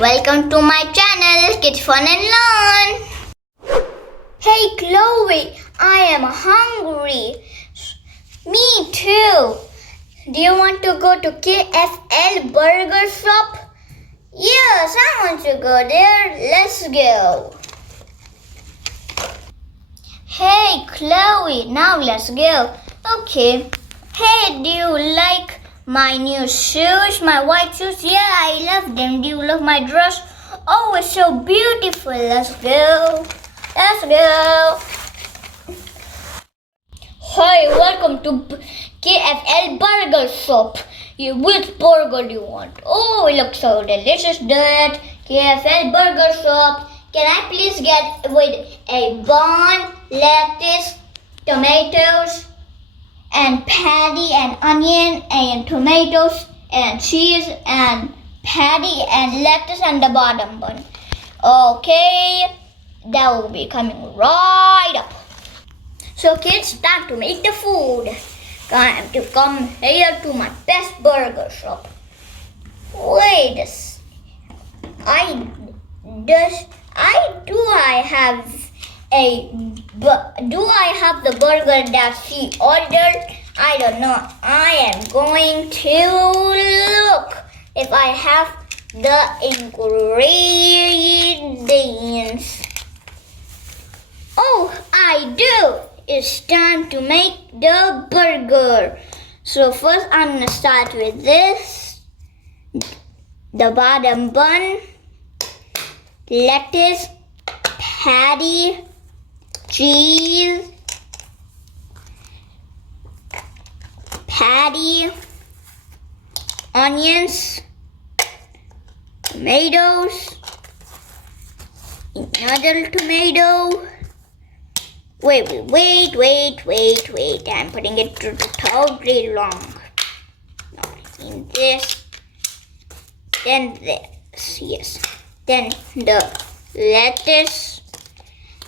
Welcome to my channel, Kids Fun and Learn. Hey Chloe, I am hungry. Me too. Do you want to go to KFL Burger Shop? Yes, I want to go there. Let's go. Hey Chloe, now let's go. Okay. Hey, do you like my new shoes, my white shoes? Yeah, I love them. Do you love my dress? Oh, it's so beautiful. Let's go. Let's go. Hi, welcome to KFL Burger Shop. Which burger do you want? Oh, it looks so delicious. That KFL Burger Shop. Can I please get with a bun, lettuce, tomatoes, and patty and onion and tomatoes and cheese and patty and lettuce and the bottom bun. Okay, that will be coming right up. So kids, time to make the food. Time to come here to my best burger shop. Wait a second. Do I have the burger that she ordered? I don't know. I am going to look if I have the ingredients. Oh, I do. It's time to make the burger. So first I'm going to start with this. The bottom bun, lettuce, patty, cheese, patty, onions, tomatoes, another tomato. Wait. I'm putting it totally wrong. No, I mean this. Then this, yes. Then the lettuce.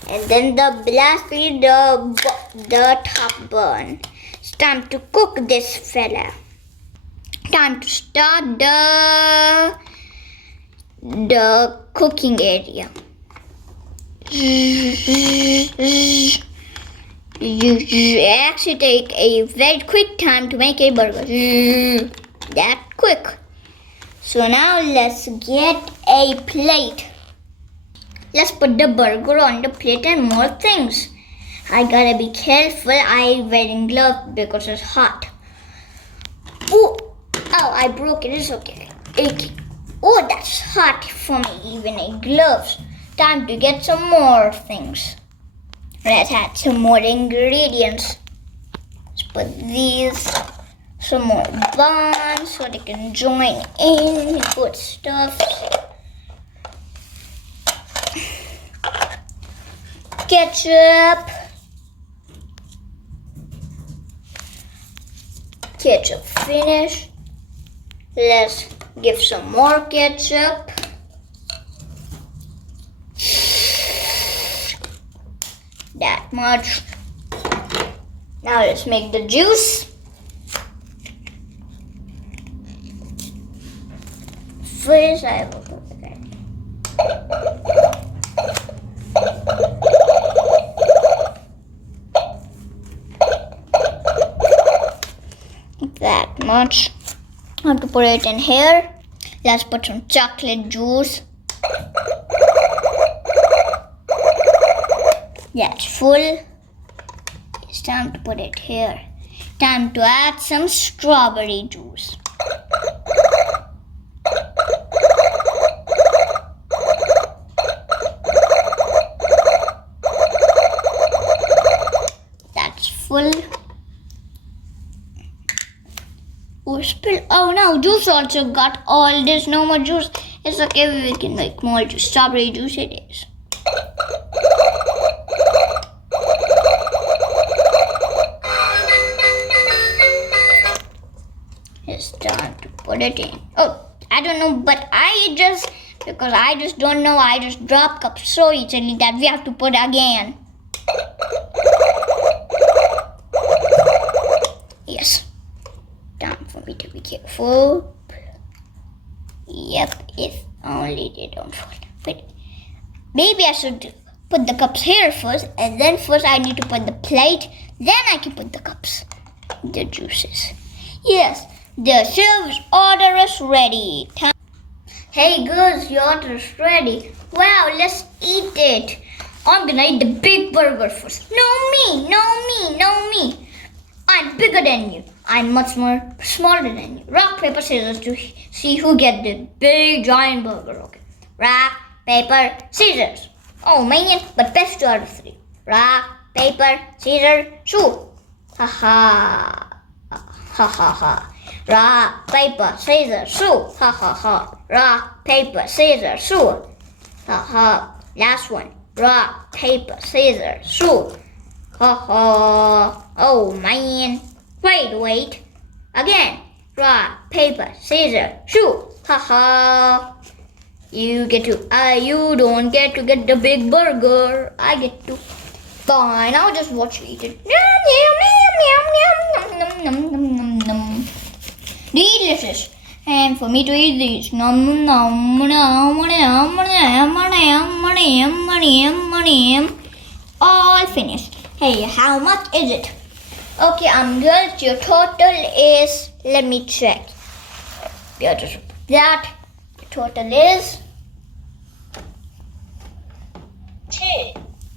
And then lastly the top bun. It's time to cook this fella. Time to start the cooking area. You actually take a very quick time to make a burger. That quick. So now let's get a plate. Let's put the burger on the plate and more things. I gotta be careful. I'm wearing gloves because it's hot. Oh, I broke it. It's okay. Oh, that's hot for me, even a gloves. Time to get some more things. Let's add some more ingredients. Let's put some more buns so they can join in. Put stuff. Ketchup finish. Let's give some more ketchup. That much. Now let's make the juice. First I will put that. That much. I have to put it in here. Let's put some chocolate juice. That's full. It's time to put it here. Time to add some strawberry juice. That's full. Oh no, juice also got all this. No more juice. It's okay, we can make more juice. Strawberry juice it is. It's time to put it in. Oh, I don't know, but I just don't know, I just dropped cup so easily that we have to put again. Yes. Time for me to be careful. Yep, if only they don't fall. Wait, maybe I should put the cups here first, and then first I need to put the plate, then I can put the cups, the juices. Yes, the service order is ready. Hey girls, your order is ready. Wow, let's eat it. I'm gonna eat the big burger first. No me. I'm bigger than you. I'm much more smaller than you. Rock, paper, scissors to see who gets the big giant burger. Okay. Rock, paper, scissors. Oh man, but best out of three. Rock, paper, scissors, shoot. Ha ha. Ha ha ha. Rock, paper, scissors, shoot. Ha ha ha. Rock, paper, scissors, shoot. Ha ha. Last one. Rock, paper, scissors, shoot. Ha ha. Oh man. Wait. Again. Rock, paper, scissors, shoot. Ha ha. You don't get to get the big burger. I get to. Fine, I'll just watch you eat it. Delicious. And for me to eat these. All finished. Hey, how much is it? Okay, girls, your total is, let me check. That total is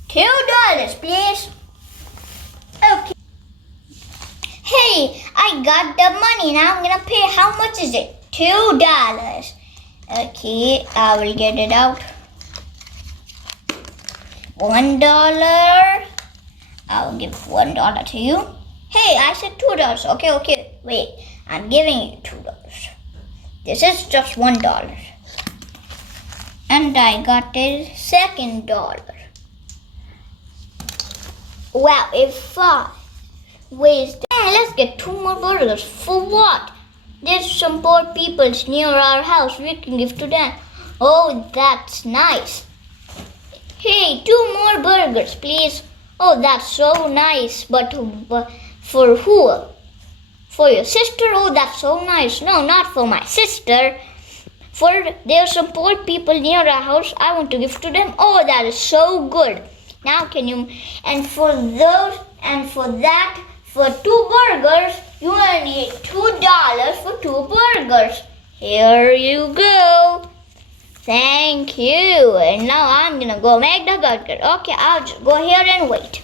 $2, please. Okay. Hey, I got the money. Now I'm gonna pay. How much is it? $2. Okay, I will get it out. $1. I'll give $1 to you. Hey, I said $2. Okay. Wait, I'm giving you $2. This is just $1. And I got a second $1. Wow, if waste. Hey, let's get 2 more burgers. For what? There's some poor people near our house. We can give to them. Oh, that's nice. Hey, 2 more burgers, please. Oh, that's so nice. But for who? For your sister? Oh, that's so nice. No, not for my sister. For there's some poor people near our house. I want to give to them. Oh, that is so good. Now can you, and for those, and for that, for 2 burgers, you will need $2 for 2 burgers. Here you go. Thank you. And now I'm gonna go make the burger. Okay, I'll just go here and wait.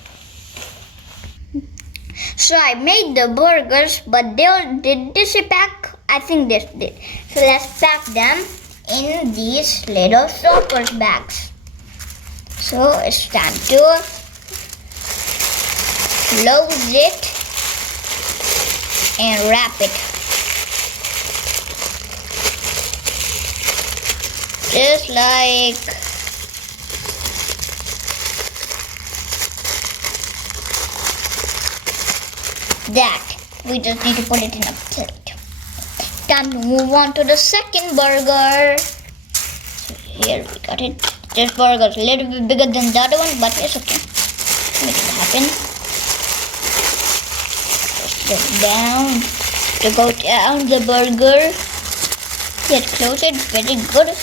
So I made the burgers, but did this pack? I think this did. So let's pack them in these little stopper bags. So it's time to close it and wrap it. Just like that. We just need to put it in a plate. Time to move on to the second burger. So here we got it. This burger is a little bit bigger than the other one, but it's okay. Make it happen. Just go down. To go down the burger. Just close it. Very good.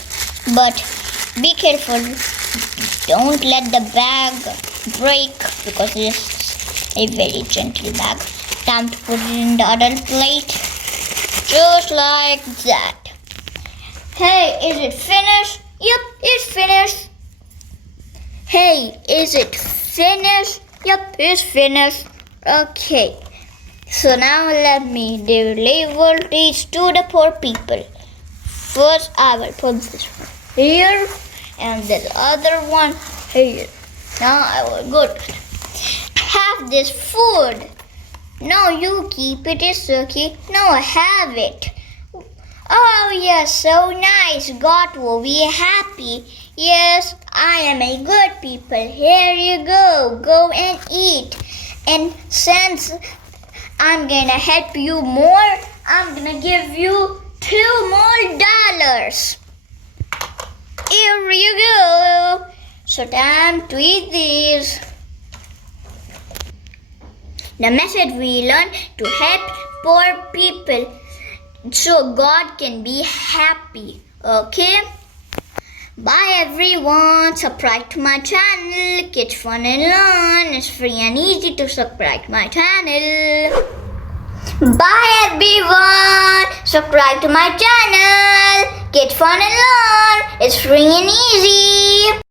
But be careful. Don't let the bag break because it's a very gentle bag. Time to put it in the other plate. Just like that. Hey, is it finished? Yep, it's finished. Hey, is it finished? Yep, it's finished. Okay. So now let me deliver these to the poor people. First, I will put this one here and this other one here. Now I will go have this food. No, you keep it. It's okay. No, I have it. Oh, yes, so nice. God will be happy. Yes, I am a good people. Here you go. Go and eat. And since I'm going to help you more, I'm going to give you $2 more. Here you go. So time to eat these. The message we learned to help poor people so God can be happy. Okay. Bye everyone. Subscribe to my channel. Kids Fun and Learn. It's free and easy to subscribe to my channel. Bye everyone. Subscribe to my channel. Kids Fun and Learn. It's free and easy.